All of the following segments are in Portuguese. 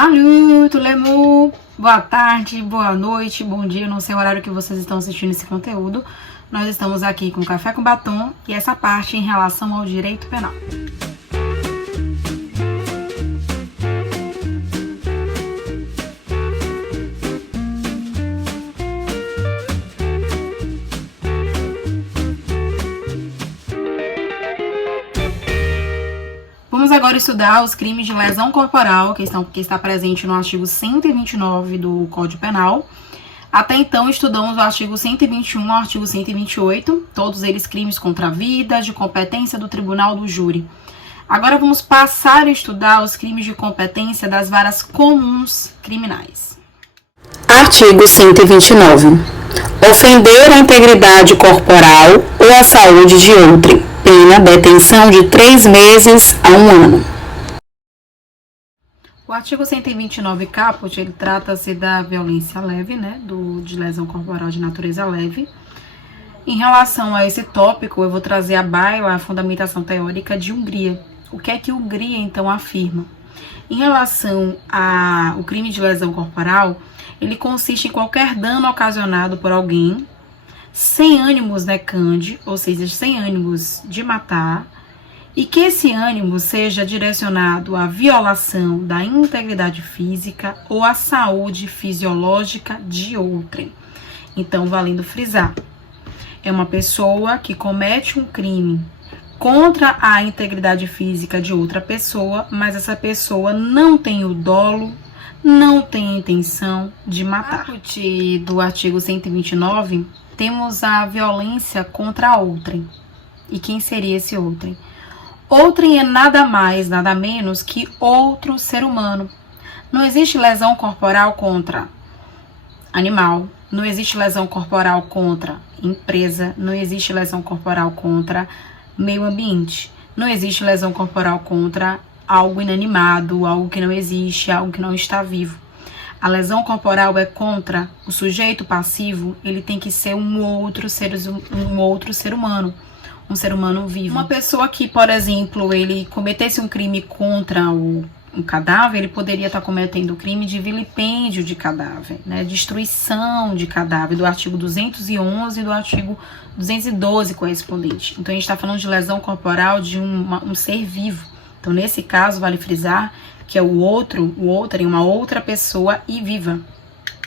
Salut, tout le monde! Boa tarde, boa noite, bom dia, não sei o horário que vocês estão assistindo esse conteúdo. Nós estamos aqui com Café com Batom e essa parte em relação ao direito penal. Vamos agora estudar os crimes de lesão corporal, que está presente no artigo 129 do Código Penal. Até então, estudamos o artigo 121 ao artigo 128, todos eles crimes contra a vida, de competência do tribunal do júri. Agora vamos passar a estudar os crimes de competência das varas comuns criminais. Artigo 129. Ofender a integridade corporal ou a saúde de outrem. Pena, detenção de 3 meses a 1 ano. O artigo 129 caput, ele trata-se da violência leve, de lesão corporal de natureza leve. Em relação a esse tópico, eu vou trazer à baila a fundamentação teórica de Hungria. O que é que Hungria, então, afirma? Em relação ao crime de lesão corporal, ele consiste em qualquer dano ocasionado por alguém sem ânimos necandi, ou seja, sem ânimos de matar, e que esse ânimo seja direcionado à violação da integridade física ou à saúde fisiológica de outrem. Então, valendo frisar, é uma pessoa que comete um crime contra a integridade física de outra pessoa, mas essa pessoa não tem o dolo, não tem a intenção de matar. Do artigo 129, temos a violência contra a outrem. E quem seria esse outrem? Outrem é nada mais, nada menos que outro ser humano. Não existe lesão corporal contra animal, não existe lesão corporal contra empresa, não existe lesão corporal contra meio ambiente, não existe lesão corporal contra algo inanimado, algo que não existe, algo que não está vivo. A lesão corporal é contra o sujeito passivo, ele tem que ser um outro ser humano, um ser humano vivo. Uma pessoa que, por exemplo, ele cometesse um crime contra um cadáver, ele poderia estar cometendo o crime de vilipêndio de cadáver, destruição de cadáver, do artigo 211 e do artigo 212 correspondente. Então, a gente está falando de lesão corporal de um ser vivo. Então, nesse caso, vale frisar que é o outro em uma outra pessoa e viva.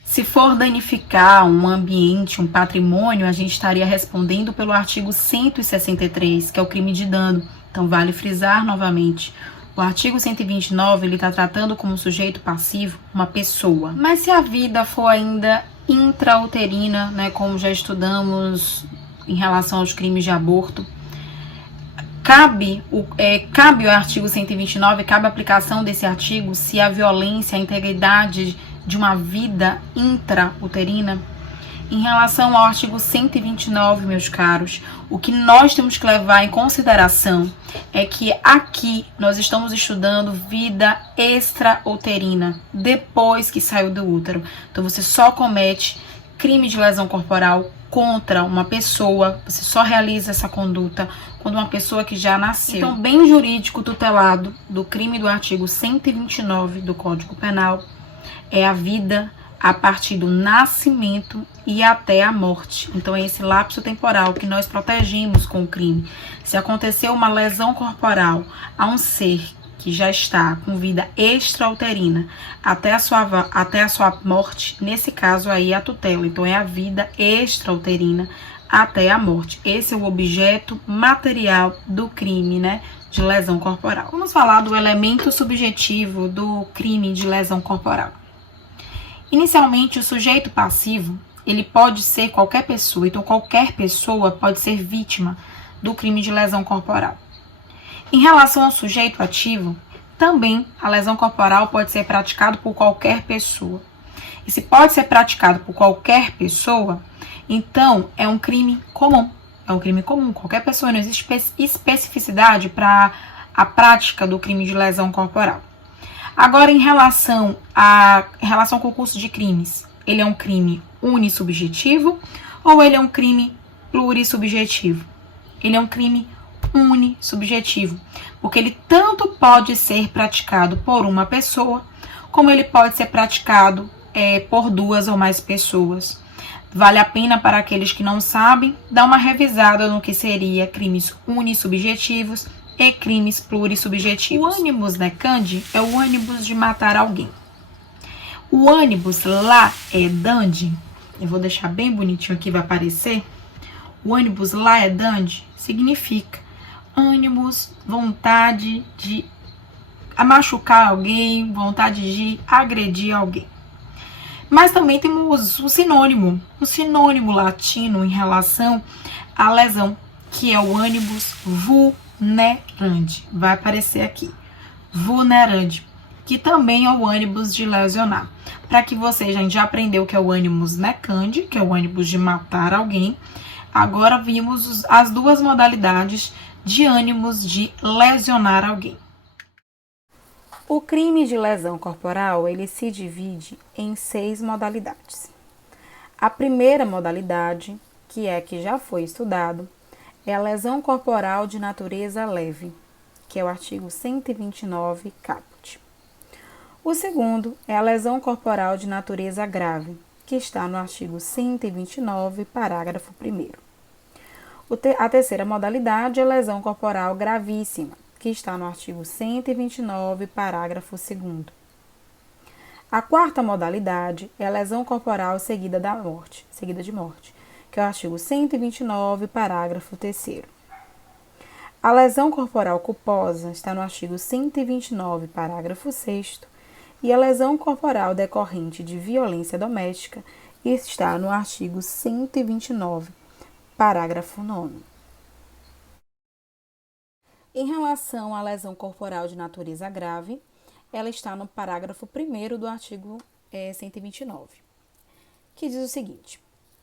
Se for danificar um ambiente, um patrimônio, a gente estaria respondendo pelo artigo 163, que é o crime de dano. Então, vale frisar novamente. O artigo 129, ele está tratando como sujeito passivo uma pessoa. Mas se a vida for ainda intrauterina, como já estudamos em relação aos crimes de aborto, cabe o artigo 129, cabe a aplicação desse artigo se a violência, a integridade de uma vida intrauterina. Em relação ao artigo 129, meus caros, o que nós temos que levar em consideração é que aqui nós estamos estudando vida extrauterina, depois que saiu do útero. Então você só comete crime de lesão corporal contra uma pessoa, você só realiza essa conduta quando uma pessoa que já nasceu. Então, bem jurídico tutelado do crime do artigo 129 do Código Penal é a vida a partir do nascimento e até a morte. Então, é esse lapso temporal que nós protegemos com o crime. Se aconteceu uma lesão corporal a um ser que já está com vida extrauterina até a sua morte, nesse caso aí a tutela. Então, é a vida extrauterina até a morte. Esse é o objeto material do crime, de lesão corporal. Vamos falar do elemento subjetivo do crime de lesão corporal. Inicialmente, o sujeito passivo, ele pode ser qualquer pessoa. Então, qualquer pessoa pode ser vítima do crime de lesão corporal. Em relação ao sujeito ativo, também a lesão corporal pode ser praticada por qualquer pessoa. E se pode ser praticado por qualquer pessoa, então é um crime comum. É um crime comum. Qualquer pessoa, não existe especificidade para a prática do crime de lesão corporal. Agora, em relação ao concurso de crimes, ele é um crime unissubjetivo ou ele é um crime plurissubjetivo? Ele é um crime unissubjetivo, porque ele tanto pode ser praticado por uma pessoa como ele pode ser praticado por 2 ou mais pessoas. Vale a pena, para aqueles que não sabem, dar uma revisada no que seria crimes unissubjetivos e crimes plurissubjetivos. O animus necandi é o ânimos de matar alguém. O animus laedandi, eu vou deixar bem bonitinho aqui, vai aparecer. O animus laedandi significa ânimos, vontade de machucar alguém, vontade de agredir alguém. Mas também temos o sinônimo latino em relação à lesão, que é o animus vulnerandi. Vai aparecer aqui, vulnerandi, que também é o animus de lesionar. Para que você, a gente já aprendeu que é o animus necandi, que é o animus de matar alguém. Agora vimos as 2 modalidades de animus de lesionar alguém. O crime de lesão corporal, ele se divide em 6 modalidades. A primeira modalidade, que é a que já foi estudado, é a lesão corporal de natureza leve, que é o artigo 129, caput. O segundo é a lesão corporal de natureza grave, que está no artigo 129, parágrafo 1º. A terceira modalidade é a lesão corporal gravíssima, que está no artigo 129, parágrafo 2º. A quarta modalidade é a lesão corporal seguida de morte, que é o artigo 129, parágrafo 3º. A lesão corporal culposa está no artigo 129, parágrafo 6º, e a lesão corporal decorrente de violência doméstica está no artigo 129, parágrafo 9º. Em relação à lesão corporal de natureza grave, ela está no parágrafo 1º do artigo 129, que diz o seguinte: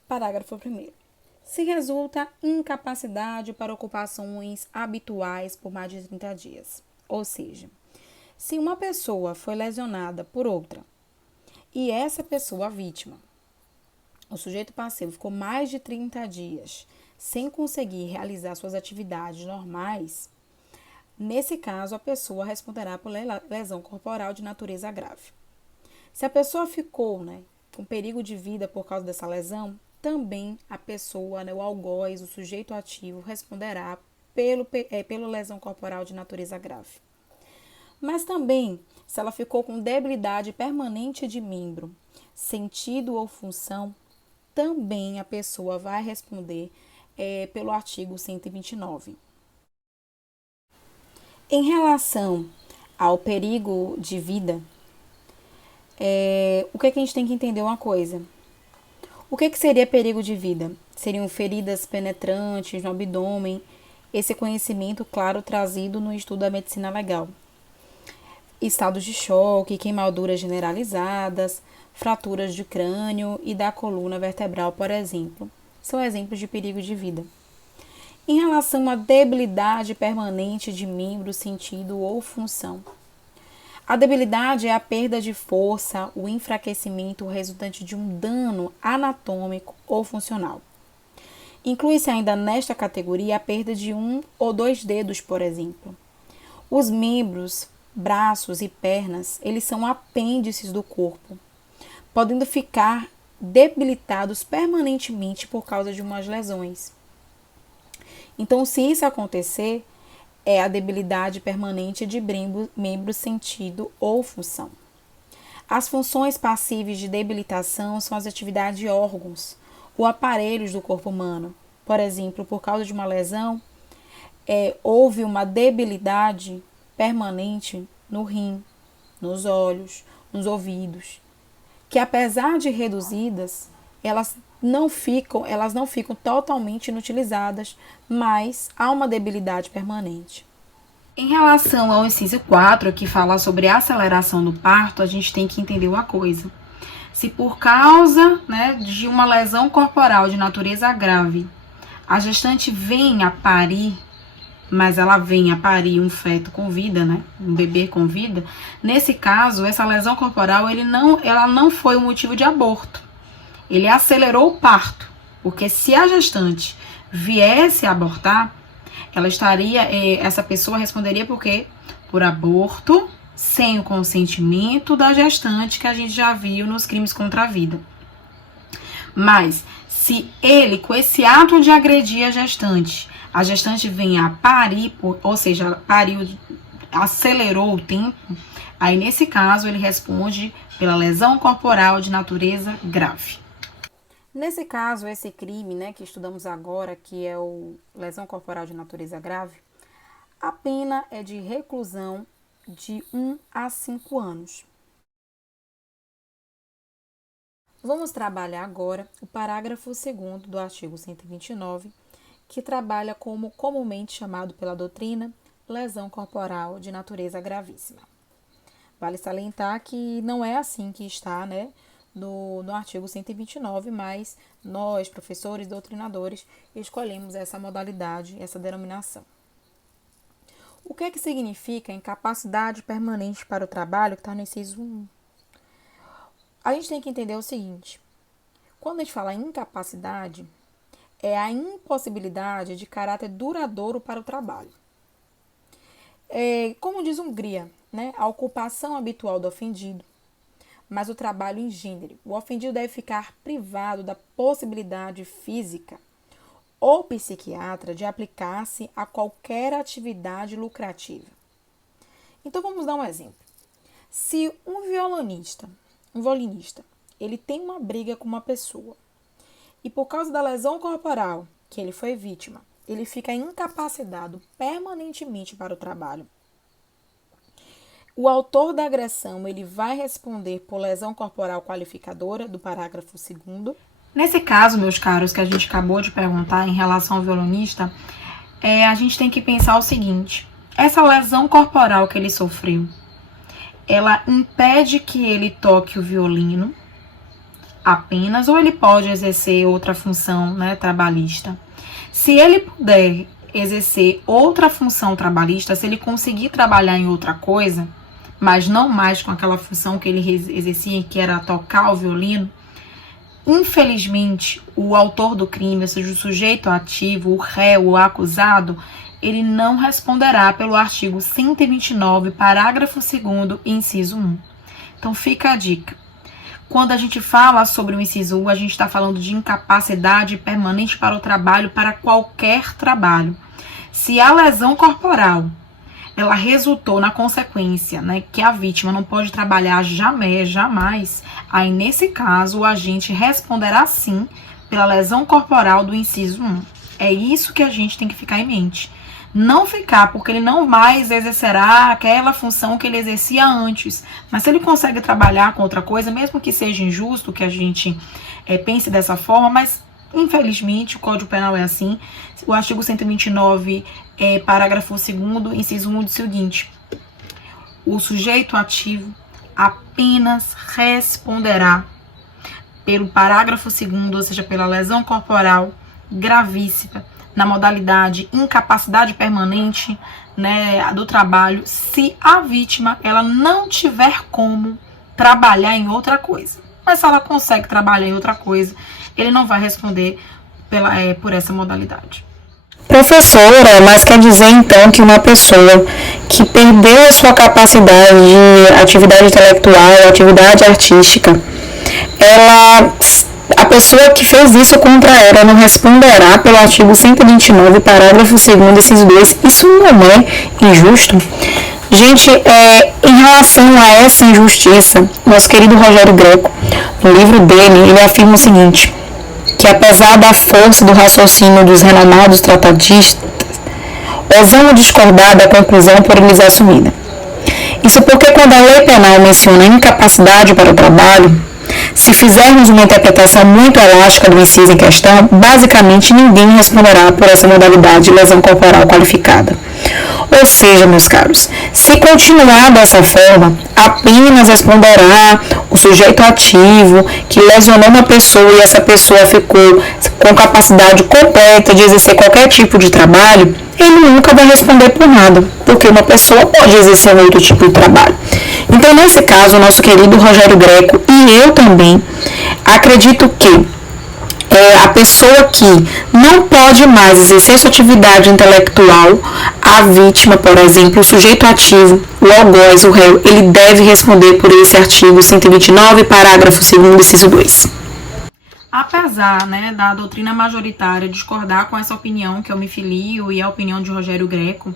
parágrafo 1º. Se resulta incapacidade para ocupações habituais por mais de 30 dias. Ou seja, se uma pessoa foi lesionada por outra e essa pessoa, a vítima, o sujeito passivo, ficou mais de 30 dias sem conseguir realizar suas atividades normais, nesse caso, a pessoa responderá por lesão corporal de natureza grave. Se a pessoa ficou com perigo de vida por causa dessa lesão, também a pessoa, o algoz, o sujeito ativo, responderá pela lesão corporal de natureza grave. Mas também, se ela ficou com debilidade permanente de membro, sentido ou função, também a pessoa vai responder pelo artigo 129. Em relação ao perigo de vida, o que a gente tem que entender uma coisa. O que seria perigo de vida? Seriam feridas penetrantes no abdômen, esse conhecimento, claro, trazido no estudo da medicina legal. Estados de choque, queimaduras generalizadas, fraturas de crânio e da coluna vertebral, por exemplo, são exemplos de perigo de vida. Em relação à debilidade permanente de membro, sentido ou função. A debilidade é a perda de força, o enfraquecimento resultante de um dano anatômico ou funcional. Inclui-se ainda nesta categoria a perda de 1 ou 2 dedos, por exemplo. Os membros, braços e pernas, eles são apêndices do corpo, podendo ficar debilitados permanentemente por causa de umas lesões. Então, se isso acontecer, é a debilidade permanente de membro, sentido ou função. As funções passíveis de debilitação são as atividades de órgãos ou aparelhos do corpo humano. Por exemplo, por causa de uma lesão, houve uma debilidade permanente no rim, nos olhos, nos ouvidos, que apesar de reduzidas, elas não ficam totalmente inutilizadas, mas há uma debilidade permanente. Em relação ao inciso 4, que fala sobre a aceleração do parto, a gente tem que entender uma coisa. Se por causa de uma lesão corporal de natureza grave, a gestante vem a parir, mas ela vem a parir um feto com vida, um bebê com vida, nesse caso, essa lesão corporal ela não foi o motivo de aborto. Ele acelerou o parto, porque se a gestante viesse a abortar, essa pessoa responderia por quê? Por aborto sem o consentimento da gestante, que a gente já viu nos crimes contra a vida. Mas, se ele, com esse ato de agredir a gestante vem a parir, ou seja, pariu, acelerou o tempo, aí nesse caso ele responde pela lesão corporal de natureza grave. Nesse caso, esse crime, né, que estudamos agora, que é o lesão corporal de natureza grave, a pena é de reclusão de 1 a 5 anos. Vamos trabalhar agora o parágrafo 2º do artigo 129, que trabalha como comumente chamado pela doutrina lesão corporal de natureza gravíssima. Vale salientar que não é assim que está, né, no artigo 129, mas nós, professores, doutrinadores, escolhemos essa modalidade, essa denominação. O que é que significa incapacidade permanente para o trabalho, que está no inciso 1? A gente tem que entender o seguinte: quando a gente fala incapacidade, é a impossibilidade de caráter duradouro para o trabalho. Como diz Hungria, né, a ocupação habitual do ofendido, mas o trabalho ingênere. O ofendido deve ficar privado da possibilidade física ou psiquiatra de aplicar-se a qualquer atividade lucrativa. Então vamos dar um exemplo. Se um violinista, ele tem uma briga com uma pessoa e por causa da lesão corporal que ele foi vítima, ele fica incapacitado permanentemente para o trabalho. O autor da agressão, ele vai responder por lesão corporal qualificadora do parágrafo 2º. Nesse caso, meus caros, que a gente acabou de perguntar em relação ao violonista, a gente tem que pensar o seguinte: essa lesão corporal que ele sofreu, ela impede que ele toque o violino apenas, ou ele pode exercer outra função, né, trabalhista? Se ele puder exercer outra função trabalhista, se ele conseguir trabalhar em outra coisa, mas não mais com aquela função que ele exercia, que era tocar o violino, infelizmente, o autor do crime, ou seja, o sujeito ativo, o réu, o acusado, ele não responderá pelo artigo 129, parágrafo 2º, inciso 1. Então, fica a dica. Quando a gente fala sobre o inciso 1, a gente está falando de incapacidade permanente para o trabalho, para qualquer trabalho. Se a lesão corporal, ela resultou na consequência, né, que a vítima não pode trabalhar jamais, aí nesse caso o agente responderá sim pela lesão corporal do inciso 1. É isso que a gente tem que ficar em mente. Não ficar, porque ele não mais exercerá aquela função que ele exercia antes. Mas se ele consegue trabalhar com outra coisa, mesmo que seja injusto que a gente pense dessa forma, mas infelizmente o Código Penal é assim. O artigo 129, parágrafo 2º, inciso 1, diz o seguinte: o sujeito ativo apenas responderá pelo parágrafo 2º, ou seja, pela lesão corporal gravíssima, na modalidade incapacidade permanente, né, do trabalho, se a vítima ela não tiver como trabalhar em outra coisa. Mas se ela consegue trabalhar em outra coisa, ele não vai responder por essa modalidade. Professora, mas quer dizer então que uma pessoa que perdeu a sua capacidade de atividade intelectual, atividade artística, a pessoa que fez isso contra ela não responderá pelo artigo 129, parágrafo 2º, inciso 2. Isso não é injusto? Gente, em relação a essa injustiça, nosso querido Rogério Greco, no livro dele, ele afirma o seguinte: que apesar da força do raciocínio dos renomados tratatistas, ousamos discordar da conclusão por eles assumida. Isso porque quando a lei penal menciona incapacidade para o trabalho, se fizermos uma interpretação muito elástica do inciso em questão, basicamente ninguém responderá por essa modalidade de lesão corporal qualificada. Ou seja, meus caros, se continuar dessa forma, apenas responderá o sujeito ativo que lesionou uma pessoa e essa pessoa ficou com capacidade completa de exercer qualquer tipo de trabalho. Ele nunca vai responder por nada, porque uma pessoa pode exercer um outro tipo de trabalho. Então, nesse caso, o nosso querido Rogério Greco e eu também acredito que a pessoa que não pode mais exercer sua atividade intelectual, a vítima, por exemplo, o sujeito ativo, o algoz, o réu, ele deve responder por esse artigo 129, parágrafo 2º, inciso 2. Apesar, né, da doutrina majoritária discordar com essa opinião que eu me filio e a opinião de Rogério Greco,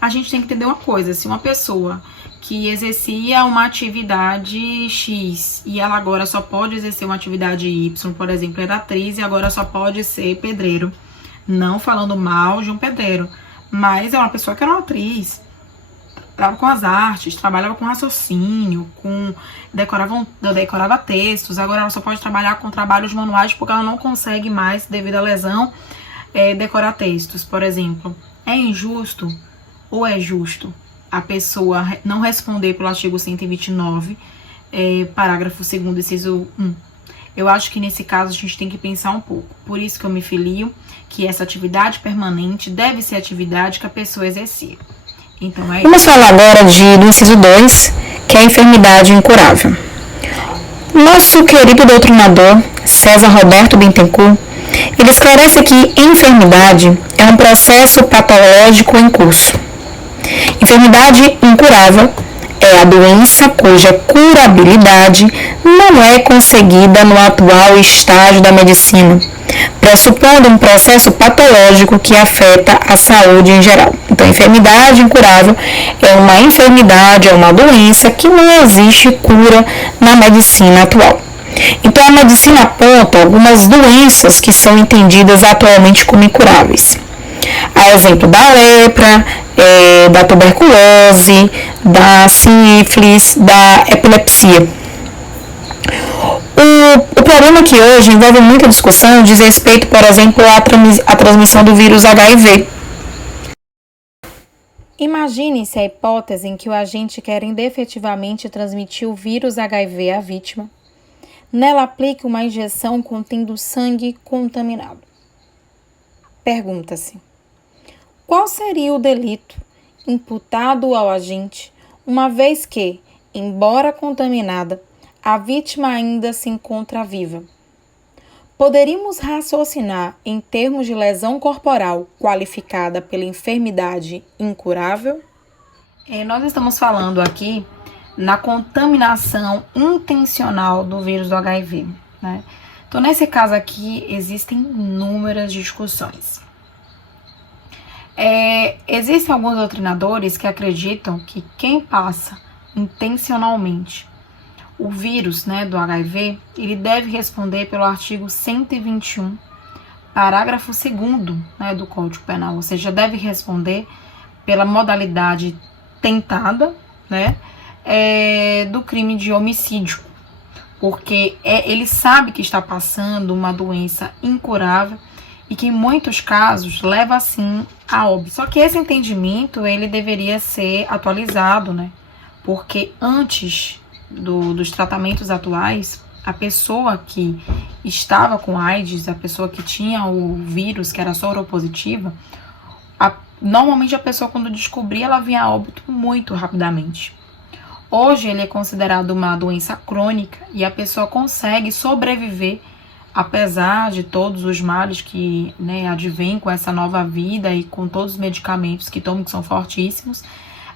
a gente tem que entender uma coisa: se uma pessoa que exercia uma atividade X e ela agora só pode exercer uma atividade Y, por exemplo, era atriz e agora só pode ser pedreiro, não falando mal de um pedreiro, mas é uma pessoa que era uma atriz, trabalhava com as artes, trabalhava com raciocínio, decorava textos, agora ela só pode trabalhar com trabalhos manuais porque ela não consegue mais, devido à lesão, decorar textos, por exemplo. É injusto ou é justo a pessoa não responder pelo artigo 129, parágrafo 2º, inciso 1? Eu acho que nesse caso a gente tem que pensar um pouco. Por isso que eu me filio que essa atividade permanente deve ser a atividade que a pessoa exercia. Então, vamos falar agora do inciso 2, que é a enfermidade incurável. Nosso querido doutrinador, César Roberto Bittencourt, ele esclarece que enfermidade é um processo patológico em curso. Enfermidade incurável é a doença cuja curabilidade não é conseguida no atual estágio da medicina, pressupondo um processo patológico que afeta a saúde em geral. Então, a enfermidade incurável é uma enfermidade, é uma doença que não existe cura na medicina atual. Então, a medicina aponta algumas doenças que são entendidas atualmente como incuráveis. A exemplo da lepra, da tuberculose, da sífilis, da epilepsia. O problema que hoje envolve muita discussão diz respeito, por exemplo, à transmissão do vírus HIV. Imagine-se a hipótese em que o agente quer efetivamente transmitir o vírus HIV à vítima. Nela aplique uma injeção contendo sangue contaminado. Pergunta-se: qual seria o delito imputado ao agente, uma vez que, embora contaminada, a vítima ainda se encontra viva? Poderíamos raciocinar em termos de lesão corporal qualificada pela enfermidade incurável? Nós estamos falando aqui na contaminação intencional do vírus do HIV, né? Então, nesse caso aqui, existem inúmeras discussões. Existem alguns doutrinadores que acreditam que quem passa intencionalmente o vírus, né, do HIV, ele deve responder pelo artigo 121, parágrafo 2º, né, do Código Penal, ou seja, deve responder pela modalidade tentada, né, do crime de homicídio, porque ele sabe que está passando uma doença incurável e que em muitos casos leva assim a óbito. Só que esse entendimento ele deveria ser atualizado, né, porque antes dos tratamentos atuais, a pessoa que estava com AIDS, a pessoa que tinha o vírus, que era soropositiva, normalmente a pessoa, quando descobria, ela vinha a óbito muito rapidamente. Hoje ele é considerado uma doença crônica e a pessoa consegue sobreviver, apesar de todos os males que, né, advêm com essa nova vida e com todos os medicamentos que tomam, que são fortíssimos,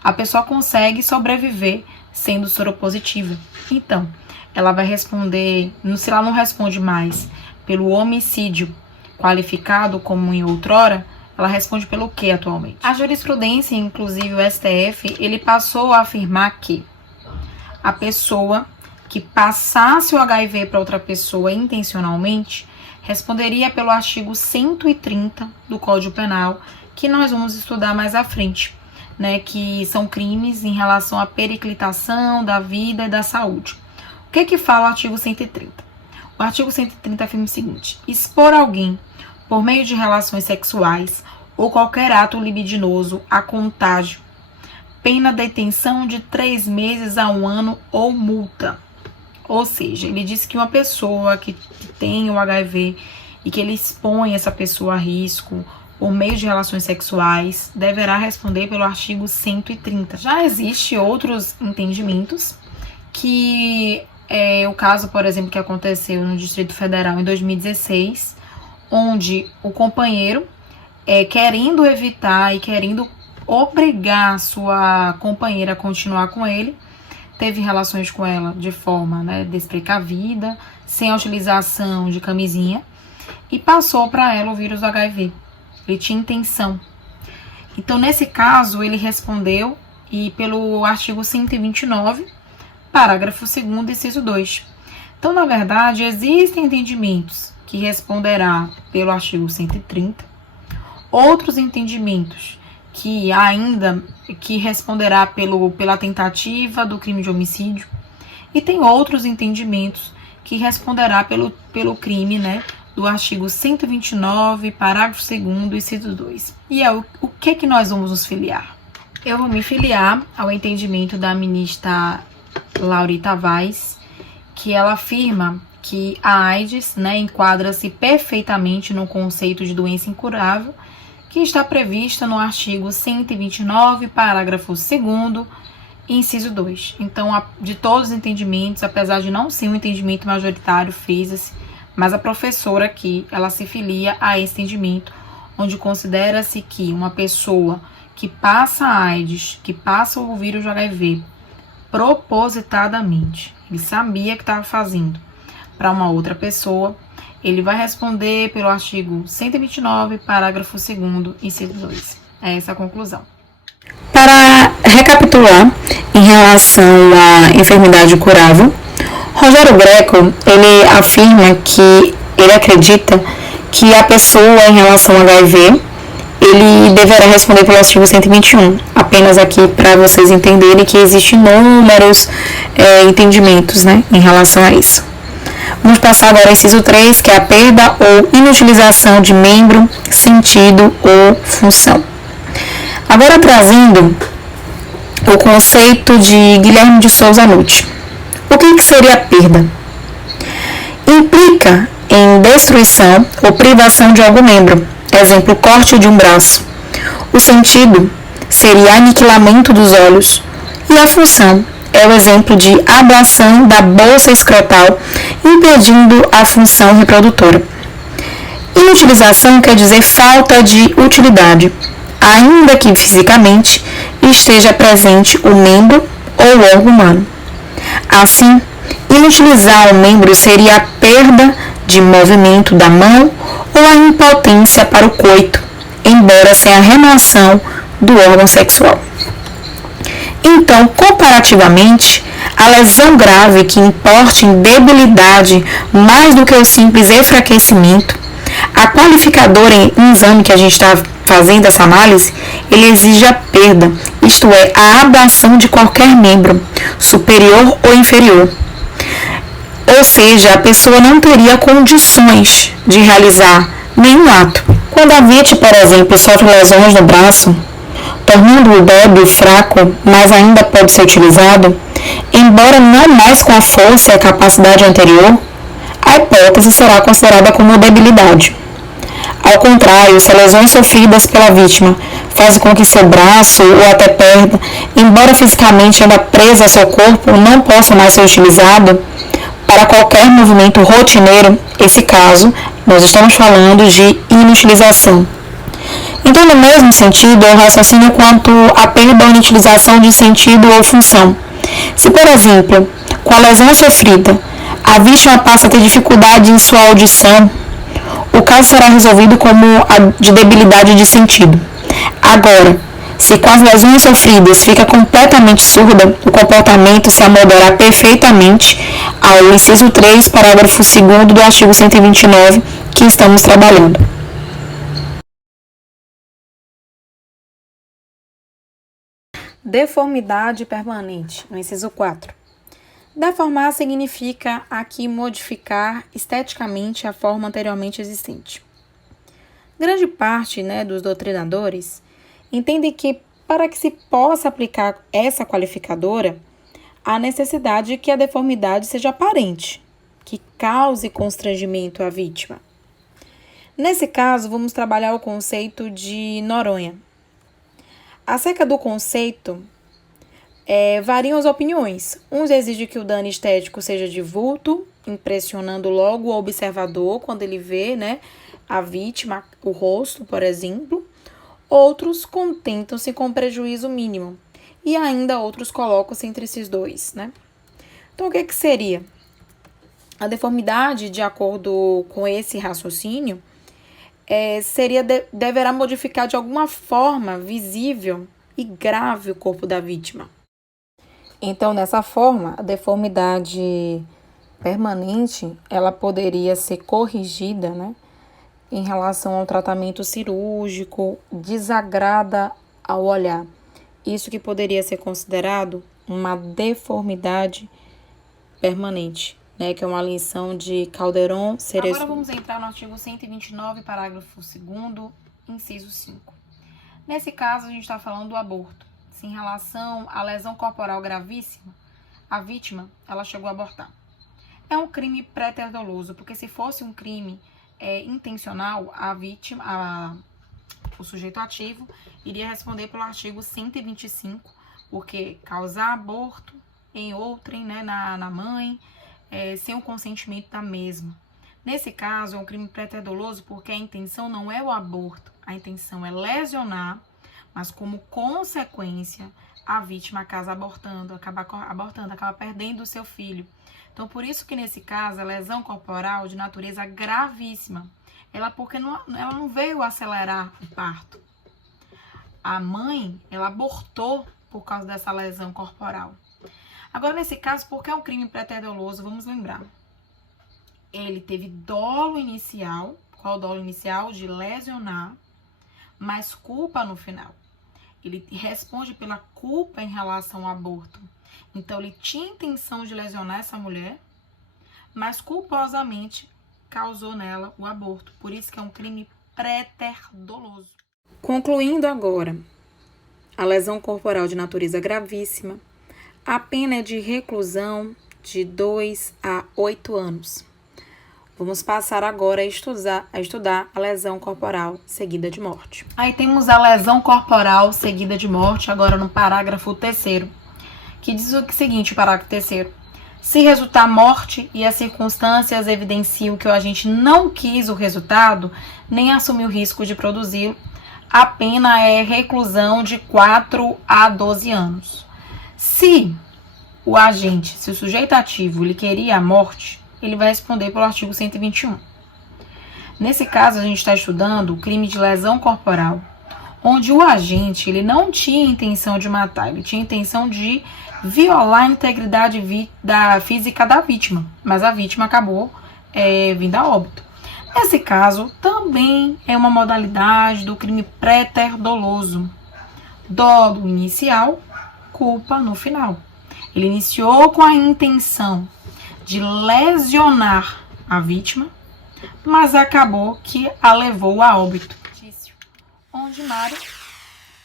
a pessoa consegue sobreviver sendo soropositiva. Então, ela vai responder, se ela não responde mais pelo homicídio qualificado como em outrora, ela responde pelo que atualmente? A jurisprudência, inclusive o STF, ele passou a afirmar que a pessoa que passasse o HIV para outra pessoa intencionalmente responderia pelo artigo 130 do Código Penal, que nós vamos estudar mais à frente, né, que são crimes em relação à periclitação da vida e da saúde. O que fala o artigo 130? O artigo 130 afirma o seguinte: expor alguém por meio de relações sexuais ou qualquer ato libidinoso a contágio, pena detenção de 3 meses a 1 ano ou multa. Ou seja, ele diz que uma pessoa que tem o HIV e que ele expõe essa pessoa a risco por meio de relações sexuais, deverá responder pelo artigo 130. Já existe outros entendimentos, que é o caso, por exemplo, que aconteceu no Distrito Federal em 2016, onde o companheiro, querendo evitar e querendo obrigar sua companheira a continuar com ele, teve relações com ela de forma, né, desprecavida, sem a utilização de camisinha, e passou para ela o vírus do HIV. Ele tinha intenção. Então, nesse caso, ele respondeu e pelo artigo 129, parágrafo 2º, inciso 2. Então, na verdade, existem entendimentos que responderá pelo artigo 130, outros entendimentos que responderá pela tentativa do crime de homicídio, e tem outros entendimentos que responderá pelo crime, né, do artigo 129, parágrafo 2º, inciso 2. E é o que nós vamos nos filiar? Eu vou me filiar ao entendimento da ministra Laurita Vaz, que ela afirma que a AIDS, né, enquadra-se perfeitamente no conceito de doença incurável, que está prevista no artigo 129, parágrafo 2º, inciso 2. Então, de todos os entendimentos, apesar de não ser um entendimento majoritário, fez-se, mas a professora aqui, ela se filia a esse entendimento, onde considera-se que uma pessoa que passa a AIDS, que passa o vírus do HIV, propositadamente, ele sabia que estava fazendo para uma outra pessoa, ele vai responder pelo artigo 129, parágrafo 2º, inciso 2. É essa a conclusão. Para recapitular, em relação à enfermidade curável, Rogério Greco, ele afirma que ele acredita que a pessoa, em relação ao HIV, ele deverá responder pelo artigo 121. Apenas aqui para vocês entenderem que existem inúmeros entendimentos, né, em relação a isso. Vamos passar agora ao inciso 3, que é a perda ou inutilização de membro, sentido ou função. Agora trazendo o conceito de Guilherme de Souza Nutti. O que seria a perda? Implica em destruição ou privação de algum membro, exemplo, corte de um braço. O sentido seria aniquilamento dos olhos e a função é o exemplo de ablação da bolsa escrotal, impedindo a função reprodutora. Inutilização quer dizer falta de utilidade, ainda que fisicamente esteja presente o membro ou o órgão humano. Assim, inutilizar o membro seria a perda de movimento da mão ou a impotência para o coito, embora sem a remoção do órgão sexual. Então, comparativamente, a lesão grave que importe em debilidade mais do que o simples enfraquecimento, a qualificadora em exame que a gente está fazendo essa análise, ele exige a perda, isto é, a ablação de qualquer membro, superior ou inferior. Ou seja, a pessoa não teria condições de realizar nenhum ato. Quando a vítima, por exemplo, sofre lesões no braço, tornando-o débil e fraco, mas ainda pode ser utilizado, embora não mais com a força e a capacidade anterior, a hipótese será considerada como debilidade. Ao contrário, se lesões sofridas pela vítima fazem com que seu braço ou até perna, embora fisicamente ainda presa ao seu corpo, não possa mais ser utilizado para qualquer movimento rotineiro, esse caso, nós estamos falando de inutilização. Então, no mesmo sentido, é o raciocínio quanto à perda ou inutilização de sentido ou função. Se, por exemplo, com a lesão sofrida, a vítima passa a ter dificuldade em sua audição, o caso será resolvido como a de debilidade de sentido. Agora, se com as lesões sofridas fica completamente surda, o comportamento se amoldará perfeitamente ao inciso 3, parágrafo 2º do artigo 129 que estamos trabalhando. Deformidade permanente, no inciso 4. Deformar significa aqui modificar esteticamente a forma anteriormente existente. Grande parte, dos doutrinadores entende que para que se possa aplicar essa qualificadora, há necessidade de que a deformidade seja aparente, que cause constrangimento à vítima. Nesse caso, vamos trabalhar o conceito de Noronha. Acerca do conceito, variam as opiniões. Uns exigem que o dano estético seja de vulto, impressionando logo o observador quando ele vê, a vítima o rosto, por exemplo. Outros contentam-se com prejuízo mínimo. E ainda outros colocam-se entre esses dois, né? Então, o que seria? A deformidade, de acordo com esse raciocínio, deverá modificar de alguma forma visível e grave o corpo da vítima. Então, dessa forma, a deformidade permanente, ela poderia ser corrigida, né, em relação ao tratamento cirúrgico, desagrada ao olhar. Isso que poderia ser considerado uma deformidade permanente, né, que é uma lição de Calderon-Cerezo. Agora vamos entrar no artigo 129, parágrafo 2º, inciso 5. Nesse caso, a gente está falando do aborto. Se em relação à lesão corporal gravíssima, a vítima, ela chegou a abortar. É um crime pré-doloso, porque se fosse um crime intencional, a vítima, o sujeito ativo, iria responder pelo artigo 125, porque causar aborto em outrem, né, na mãe, sem o consentimento da mesma. Nesse caso, é um crime pré-doloso porque a intenção não é o aborto, a intenção é lesionar, mas como consequência, a vítima acaba perdendo o seu filho. Então, por isso que nesse caso, a lesão corporal de natureza gravíssima, porque ela não veio acelerar o parto. A mãe, ela abortou por causa dessa lesão corporal. Agora, nesse caso, porque é um crime pré-doloso, vamos lembrar. Ele teve dolo inicial, qual o dolo inicial? De lesionar, mas culpa no final. Ele responde pela culpa em relação ao aborto. Então, ele tinha intenção de lesionar essa mulher, mas culposamente causou nela o aborto. Por isso que é um crime pré-doloso. Concluindo agora, a lesão corporal de natureza gravíssima, a pena é de reclusão de 2 a 8 anos. Vamos passar agora a estudar a lesão corporal seguida de morte. Aí temos a lesão corporal seguida de morte, agora no parágrafo 3º, que diz o seguinte, parágrafo 3º. Se resultar morte e as circunstâncias evidenciam que o agente não quis o resultado, nem assumiu o risco de produzi-lo, a pena é reclusão de 4 a 12 anos. Se o sujeito ativo, ele queria a morte, ele vai responder pelo artigo 121. Nesse caso, a gente está estudando o crime de lesão corporal, onde o agente ele não tinha intenção de matar, ele tinha intenção de violar a integridade física da vítima, mas a vítima acabou vindo a óbito. Nesse caso, também é uma modalidade do crime pré-doloso. Dolo inicial, culpa no final. Ele iniciou com a intenção de lesionar a vítima, mas acabou que a levou a óbito. Onde Mário,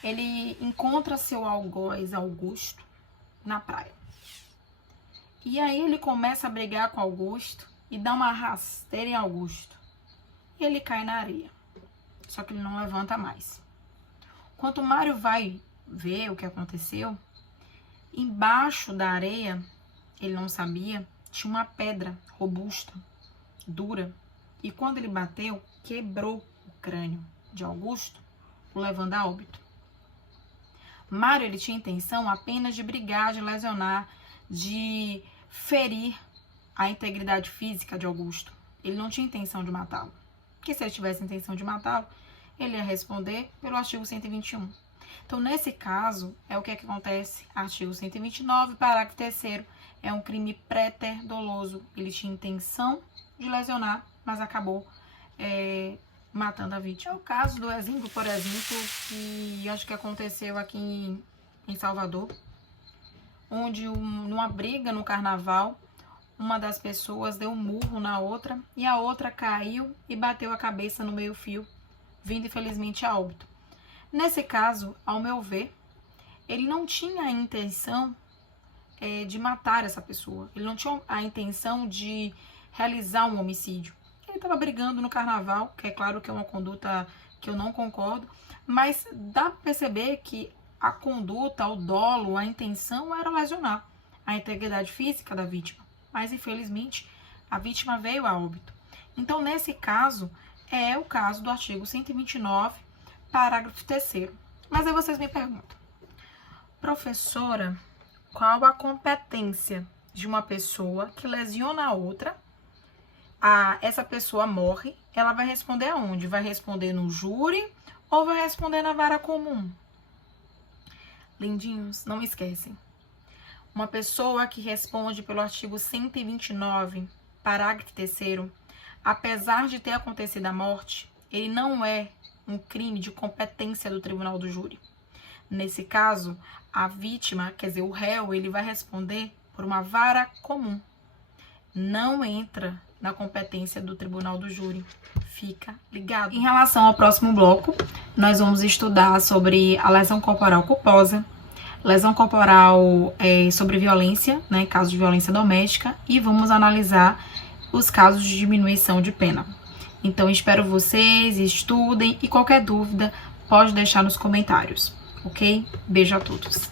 ele encontra seu algoz Augusto na praia. E aí ele começa a brigar com Augusto e dá uma rasteira em Augusto. E ele cai na areia. Só que ele não levanta mais. Quando Mário vai ver o que aconteceu, embaixo da areia, ele não sabia, tinha uma pedra robusta, dura. E quando ele bateu, quebrou o crânio de Augusto, o levando a óbito. Mário, ele tinha intenção apenas de brigar, de lesionar, de ferir a integridade física de Augusto. Ele não tinha intenção de matá-lo. Porque se ele tivesse intenção de matá-lo, ele ia responder pelo artigo 121. Então, nesse caso, é o que acontece? Artigo 129, parágrafo 3º, é um crime pré-doloso. Ele tinha intenção de lesionar, mas acabou matando a vítima. É o caso do exemplo, por exemplo, que acho que aconteceu aqui em Salvador, onde numa briga no carnaval, uma das pessoas deu um murro na outra e a outra caiu e bateu a cabeça no meio-fio, vindo infelizmente a óbito. Nesse caso, ao meu ver, ele não tinha a intenção de matar essa pessoa. Ele não tinha a intenção de realizar um homicídio. Ele estava brigando no carnaval, que é claro que é uma conduta que eu não concordo, mas dá para perceber que a conduta, o dolo, a intenção era lesionar a integridade física da vítima. Mas, infelizmente, a vítima veio a óbito. Então, nesse caso, é o caso do artigo 129, parágrafo 3º. Mas aí vocês me perguntam, professora, qual a competência de uma pessoa que lesiona a outra? Essa pessoa morre, ela vai responder aonde? Vai responder no júri ou vai responder na vara comum? Lindinhos, não esquecem. Uma pessoa que responde pelo artigo 129, parágrafo 3º, apesar de ter acontecido a morte, ele não é um crime de competência do tribunal do júri. Nesse caso, a vítima, quer dizer, o réu, ele vai responder por uma vara comum. Não entra na competência do tribunal do júri. Fica ligado. Em relação ao próximo bloco, nós vamos estudar sobre a lesão corporal culposa, lesão corporal sobre violência, né, casos de violência doméstica, e vamos analisar os casos de diminuição de pena. Então, espero vocês, estudem, e qualquer dúvida pode deixar nos comentários, ok? Beijo a todos.